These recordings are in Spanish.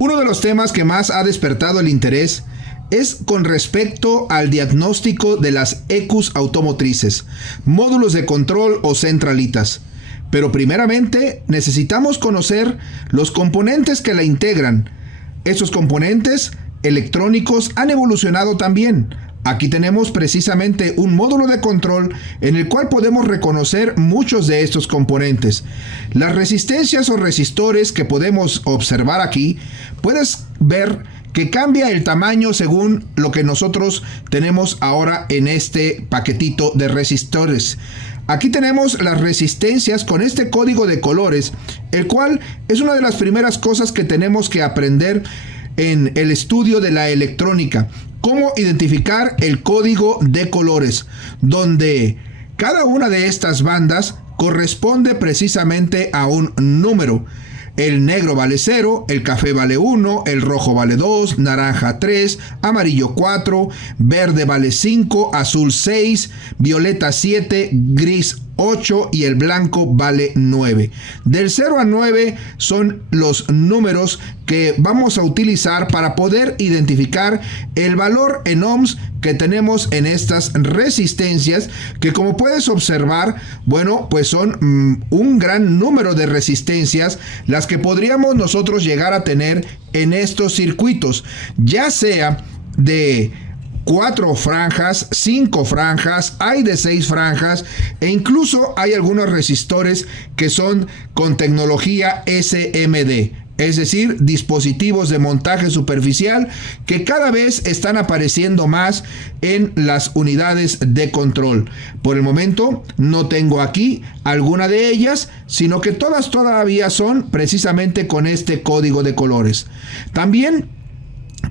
Uno de los temas que más ha despertado el interés es con respecto al diagnóstico de las ECUs automotrices, módulos de control o centralitas. Pero primeramente necesitamos conocer los componentes que la integran. Estos componentes electrónicos han evolucionado también. Aquí tenemos precisamente un módulo de control en el cual podemos reconocer muchos de estos componentes. Las resistencias o resistores que podemos observar aquí, puedes ver que cambia el tamaño según lo que nosotros tenemos ahora en este paquetito de resistores. Aquí tenemos las resistencias con este código de colores, el cual es una de las primeras cosas que tenemos que aprender en el estudio de la electrónica. Cómo identificar el código de colores, donde cada una de estas bandas corresponde precisamente a un número. El negro vale 0, el café vale 1, el rojo vale 2, naranja 3, amarillo 4, verde vale 5, azul 6, violeta 7, gris 8 y el blanco vale 9. Del 0 a 9 son los números que vamos a utilizar para poder identificar el valor en ohms que tenemos en estas resistencias, que como puedes observar, bueno, pues son un gran número de resistencias las que podríamos nosotros llegar a tener en estos circuitos, ya sea de 4 franjas, 5 franjas, hay de 6 franjas e incluso hay algunos resistores que son con tecnología SMD, es decir, dispositivos de montaje superficial que cada vez están apareciendo más en las unidades de control. Por el momento no tengo aquí alguna de ellas, sino que todas todavía son precisamente con este código de colores. También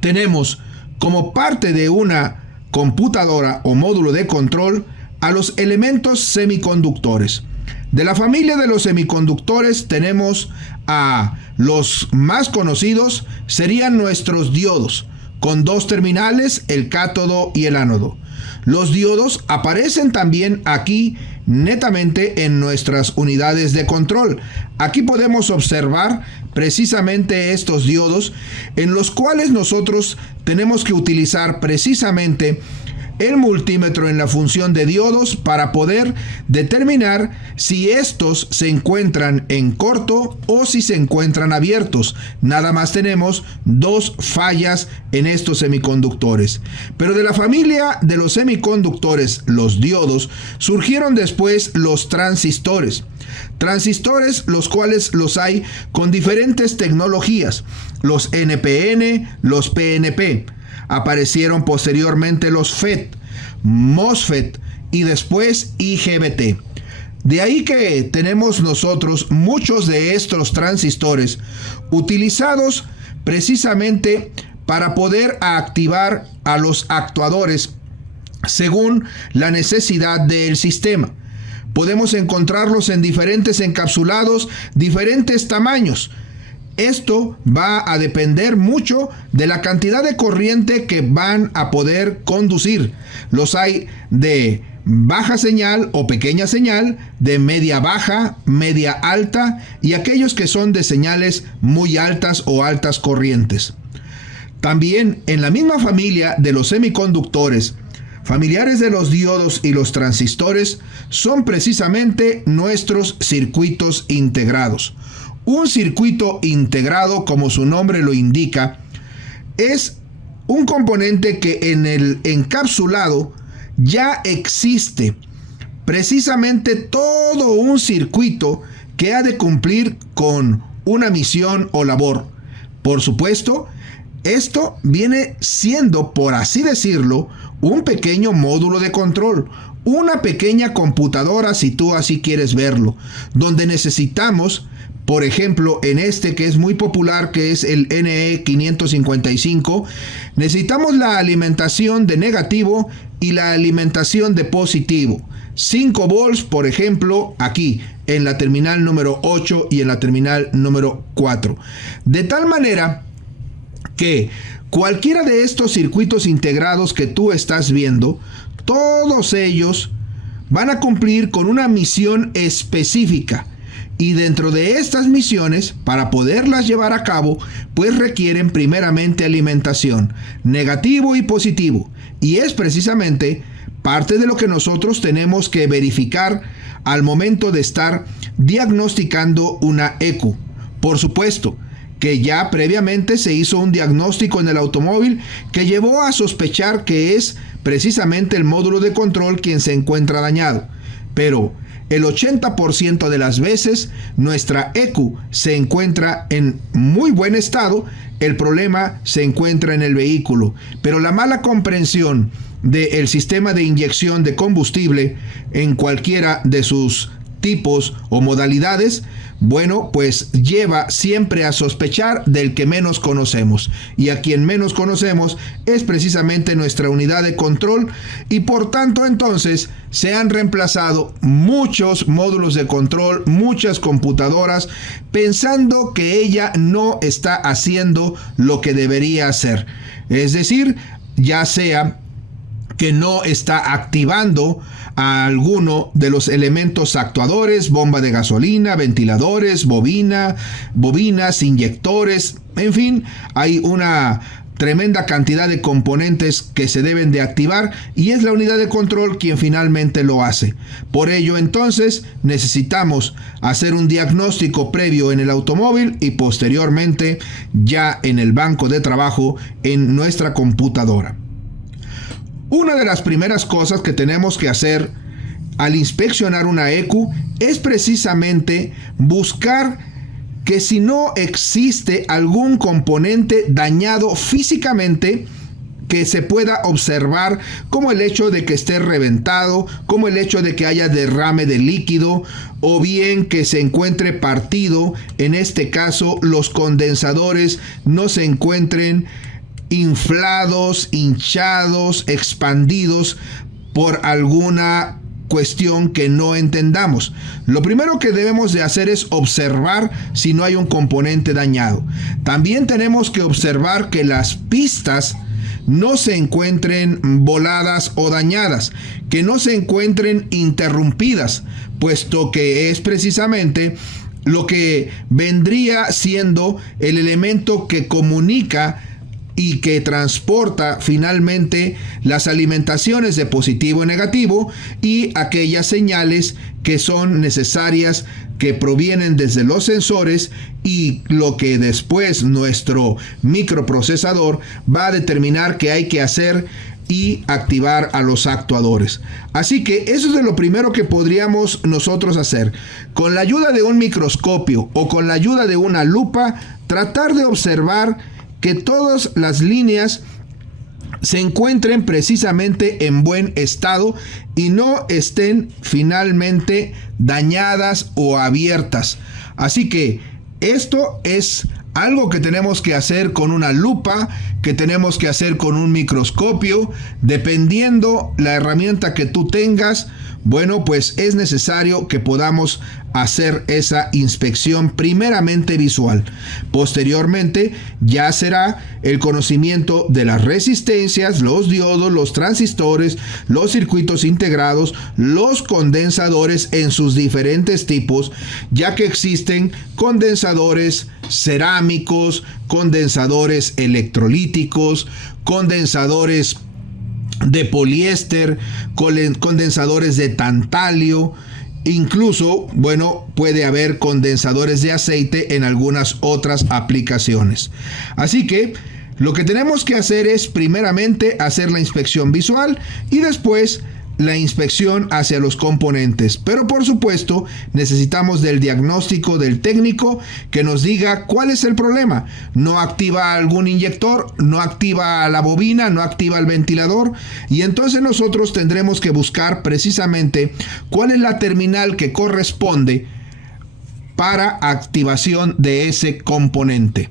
tenemos como parte de una computadora o módulo de control a los elementos semiconductores. De la familia de los semiconductores tenemos a los más conocidos, serían nuestros diodos, con 2 terminales, el cátodo y el ánodo. Los diodos aparecen también aquí netamente en nuestras unidades de control. Aquí podemos observar precisamente estos diodos en los cuales nosotros tenemos que utilizar precisamente el multímetro en la función de diodos para poder determinar si estos se encuentran en corto o si se encuentran abiertos. Nada más tenemos 2 fallas en estos semiconductores. Pero de la familia de los semiconductores, los diodos, surgieron después los transistores. Transistores los cuales los hay con diferentes tecnologías, los NPN, los PNP. Aparecieron posteriormente los FET, MOSFET y después IGBT. De ahí que tenemos nosotros muchos de estos transistores utilizados precisamente para poder activar a los actuadores según la necesidad del sistema. Podemos encontrarlos en diferentes encapsulados, diferentes tamaños. Esto va a depender mucho de la cantidad de corriente que van a poder conducir. Los hay de baja señal o pequeña señal, de media baja, media alta y aquellos que son de señales muy altas o altas corrientes. También en la misma familia de los semiconductores, familiares de los diodos y los transistores, son precisamente nuestros circuitos integrados. Un circuito integrado, como su nombre lo indica, es un componente que en el encapsulado ya existe precisamente todo un circuito que ha de cumplir con una misión o labor. Por supuesto, esto viene siendo, por así decirlo, un pequeño módulo de control, una pequeña computadora, si tú así quieres verlo, donde necesitamos, por ejemplo, en este que es muy popular, que es el NE555, necesitamos la alimentación de negativo y la alimentación de positivo. 5 volts, por ejemplo, aquí en la terminal número 8 y en la terminal número 4. De tal manera que cualquiera de estos circuitos integrados que tú estás viendo, todos ellos van a cumplir con una misión específica. Y dentro de estas misiones, para poderlas llevar a cabo, pues requieren primeramente alimentación, negativo y positivo. Y es precisamente parte de lo que nosotros tenemos que verificar al momento de estar diagnosticando una ECU. Por supuesto que ya previamente se hizo un diagnóstico en el automóvil que llevó a sospechar que es precisamente el módulo de control quien se encuentra dañado. Pero el 80% de las veces nuestra ECU se encuentra en muy buen estado, el problema se encuentra en el vehículo. Pero la mala comprensión del sistema de inyección de combustible en cualquiera de sus tipos o modalidades, bueno, pues lleva siempre a sospechar del que menos conocemos, y a quien menos conocemos es precisamente nuestra unidad de control, y por tanto entonces se han reemplazado muchos módulos de control, muchas computadoras, pensando que ella no está haciendo lo que debería hacer, es decir, ya sea que no está activando a alguno de los elementos actuadores, bomba de gasolina, ventiladores, bobinas, inyectores, en fin, hay una tremenda cantidad de componentes que se deben de activar y es la unidad de control quien finalmente lo hace. Por ello, entonces, necesitamos hacer un diagnóstico previo en el automóvil y posteriormente ya en el banco de trabajo en nuestra computadora. Una de las primeras cosas que tenemos que hacer al inspeccionar una ECU es precisamente buscar que si no existe algún componente dañado físicamente que se pueda observar, como el hecho de que esté reventado, como el hecho de que haya derrame de líquido, o bien que se encuentre partido, en este caso los condensadores no se encuentren inflados, hinchados, expandidos por alguna cuestión que no entendamos. Lo primero que debemos de hacer es observar si no hay un componente dañado. También tenemos que observar que las pistas no se encuentren voladas o dañadas, que no se encuentren interrumpidas, puesto que es precisamente lo que vendría siendo el elemento que comunica y que transporta finalmente las alimentaciones de positivo y negativo y aquellas señales que son necesarias que provienen desde los sensores y lo que después nuestro microprocesador va a determinar que hay que hacer y activar a los actuadores. Así que eso es de lo primero que podríamos nosotros hacer. Con la ayuda de un microscopio o con la ayuda de una lupa, tratar de observar que todas las líneas se encuentren precisamente en buen estado y no estén finalmente dañadas o abiertas. Así que esto es algo que tenemos que hacer con una lupa, que tenemos que hacer con un microscopio, dependiendo la herramienta que tú tengas. Bueno, pues es necesario que podamos hacer esa inspección primeramente visual. Posteriormente ya será el conocimiento de las resistencias, los diodos, los transistores, los circuitos integrados, los condensadores en sus diferentes tipos, ya que existen condensadores cerámicos, condensadores electrolíticos, condensadores de poliéster, condensadores de tantalio, incluso, bueno, puede haber condensadores de aceite en algunas otras aplicaciones. Así que lo que tenemos que hacer es primeramente hacer la inspección visual y después la inspección hacia los componentes, pero por supuesto necesitamos del diagnóstico del técnico que nos diga cuál es el problema. No activa algún inyector, no activa la bobina, no activa el ventilador, y entonces nosotros tendremos que buscar precisamente cuál es la terminal que corresponde para activación de ese componente.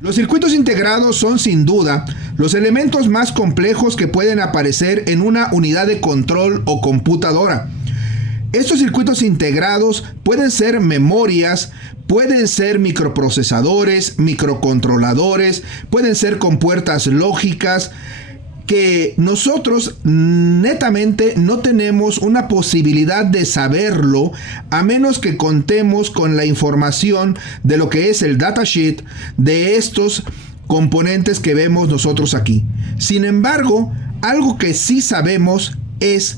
Los circuitos integrados son sin duda los elementos más complejos que pueden aparecer en una unidad de control o computadora. Estos circuitos integrados pueden ser memorias, pueden ser microprocesadores, microcontroladores, pueden ser compuertas lógicas, que nosotros netamente no tenemos una posibilidad de saberlo a menos que contemos con la información de lo que es el datasheet de estos componentes que vemos nosotros aquí. Sin embargo, algo que sí sabemos es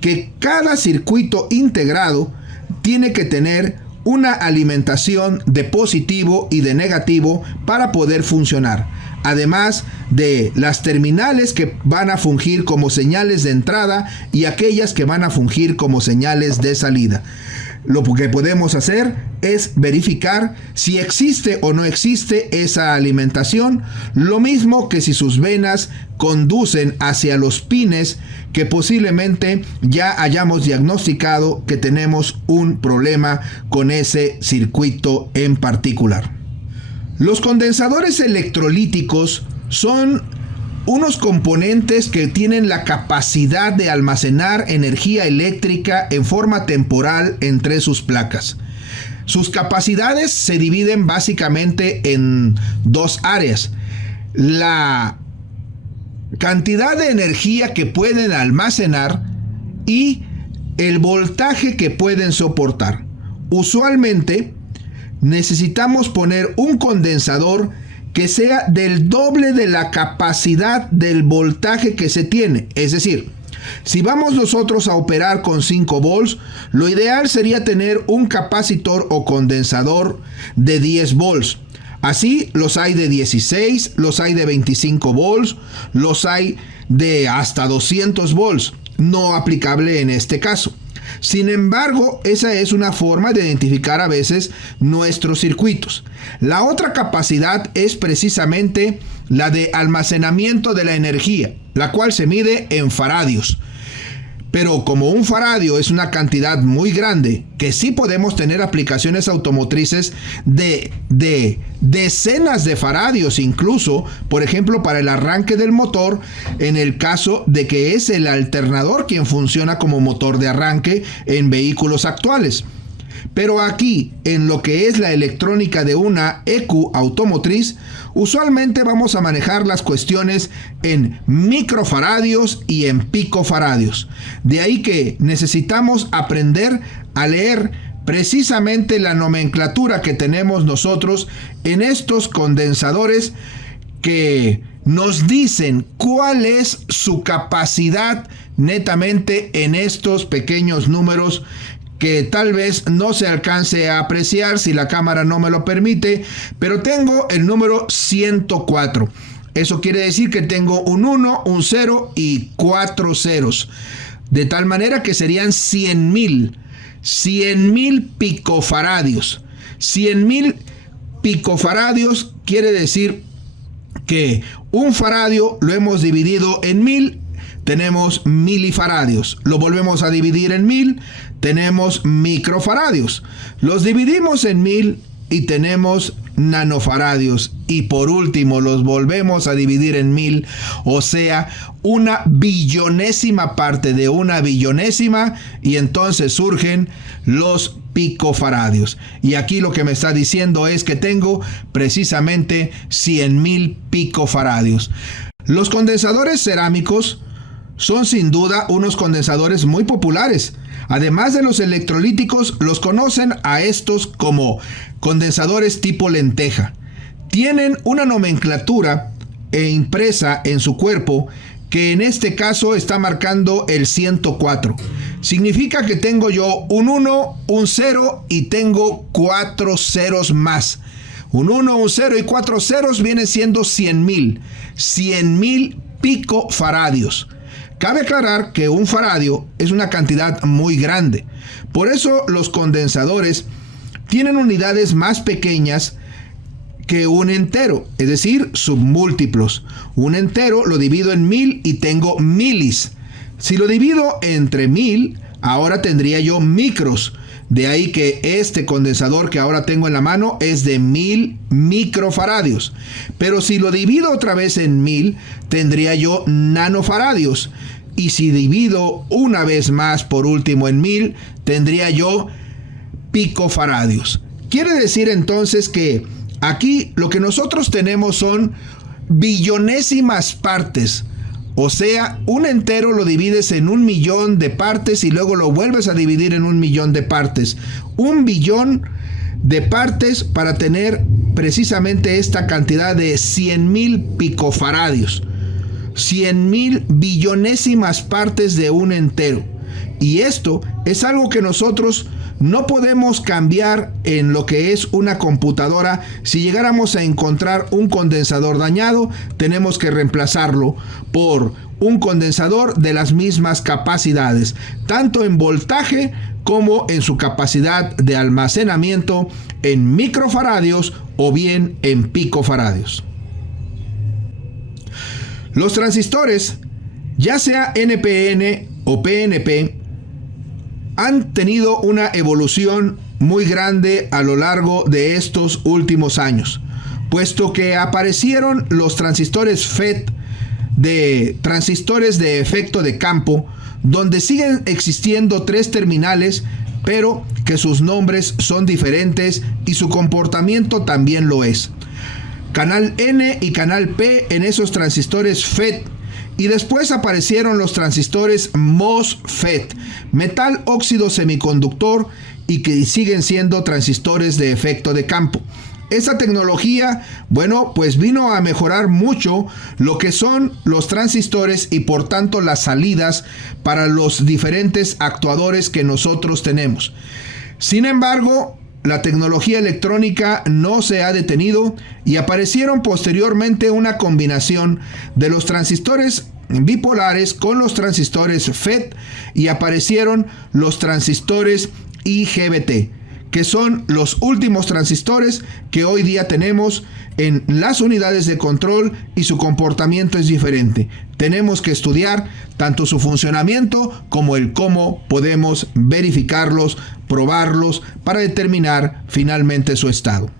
que cada circuito integrado tiene que tener una alimentación de positivo y de negativo para poder funcionar. Además de las terminales que van a fungir como señales de entrada y aquellas que van a fungir como señales de salida. Lo que podemos hacer es verificar si existe o no existe esa alimentación, lo mismo que si sus venas conducen hacia los pines que posiblemente ya hayamos diagnosticado que tenemos un problema con ese circuito en particular. Los condensadores electrolíticos son unos componentes que tienen la capacidad de almacenar energía eléctrica en forma temporal entre sus placas. Sus capacidades se dividen básicamente en dos áreas: la cantidad de energía que pueden almacenar y el voltaje que pueden soportar. Usualmente necesitamos poner un condensador que sea del doble de la capacidad del voltaje que se tiene. Es decir, si vamos nosotros a operar con 5 volts, lo ideal sería tener un capacitor o condensador de 10 volts. Así los hay de 16, los hay de 25 volts, los hay de hasta 200 volts. No aplicable en este caso. Sin embargo, esa es una forma de identificar a veces nuestros circuitos. La otra capacidad es precisamente la de almacenamiento de la energía, la cual se mide en faradios. Pero como un faradio es una cantidad muy grande, que sí podemos tener aplicaciones automotrices de decenas de faradios incluso, por ejemplo para el arranque del motor, en el caso de que es el alternador quien funciona como motor de arranque en vehículos actuales. Pero aquí, en lo que es la electrónica de una ECU automotriz, usualmente vamos a manejar las cuestiones en microfaradios y en picofaradios. De ahí que necesitamos aprender a leer precisamente la nomenclatura que tenemos nosotros en estos condensadores que nos dicen cuál es su capacidad netamente en estos pequeños números que tal vez no se alcance a apreciar si la cámara no me lo permite, pero tengo el número 104. Eso quiere decir que tengo un 1, un 0 y 4 ceros. De tal manera que serían 100.000 picofaradios. 100.000 picofaradios quiere decir que un faradio lo hemos dividido en 1000, tenemos milifaradios. Lo volvemos a dividir en 1000, tenemos microfaradios. Los dividimos en 1000 y tenemos nanofaradios. Y por último los volvemos a dividir en 1000, o sea, una billonésima parte de una billonésima, y entonces surgen los picofaradios. Y aquí lo que me está diciendo es que tengo precisamente 100.000 picofaradios. Los condensadores cerámicos son sin duda unos condensadores muy populares. Además de los electrolíticos, los conocen a estos como condensadores tipo lenteja. Tienen una nomenclatura impresa en su cuerpo que en este caso está marcando el 104. Significa que tengo yo un 1, un 0 y tengo 4 ceros más. Un 1, un 0 y 4 ceros viene siendo 100.000. 100.000 picofaradios. Cabe aclarar que un faradio es una cantidad muy grande. Por eso los condensadores tienen unidades más pequeñas que un entero, es decir, submúltiplos. Un entero lo divido en 1000 y tengo milis. Si lo divido entre 1000, ahora tendría yo micros. De ahí que este condensador que ahora tengo en la mano es de 1000 microfaradios. Pero si lo divido otra vez en 1000, tendría yo nanofaradios. Y si divido una vez más por último en 1000, tendría yo picofaradios. Quiere decir entonces que aquí lo que nosotros tenemos son billonésimas partes O sea, un entero lo divides en 1.000.000 de partes y luego lo vuelves a dividir en 1.000.000 de partes. 1.000.000.000 de partes para tener precisamente esta cantidad de 100.000 picofaradios. 100.000 billonésimas partes de un entero. Y esto es algo que nosotros no podemos cambiar en lo que es una computadora. Si llegáramos a encontrar un condensador dañado, tenemos que reemplazarlo por un condensador de las mismas capacidades, tanto en voltaje como en su capacidad de almacenamiento en microfaradios o bien en picofaradios. Los transistores, ya sea NPN o PNP, han tenido una evolución muy grande a lo largo de estos últimos años, puesto que aparecieron los transistores FET, de transistores de efecto de campo, donde siguen existiendo 3 terminales, pero que sus nombres son diferentes y su comportamiento también lo es. Canal N y canal P en esos transistores FET. Y después aparecieron los transistores MOSFET, metal óxido semiconductor, y que siguen siendo transistores de efecto de campo. Esta tecnología, pues vino a mejorar mucho lo que son los transistores y por tanto las salidas para los diferentes actuadores que nosotros tenemos. Sin embargo, la tecnología electrónica no se ha detenido y aparecieron posteriormente una combinación de los transistores bipolares con los transistores FET y aparecieron los transistores IGBT, que son los últimos transistores que hoy día tenemos en las unidades de control, y su comportamiento es diferente. Tenemos que estudiar tanto su funcionamiento como el cómo podemos verificarlos, probarlos para determinar finalmente su estado.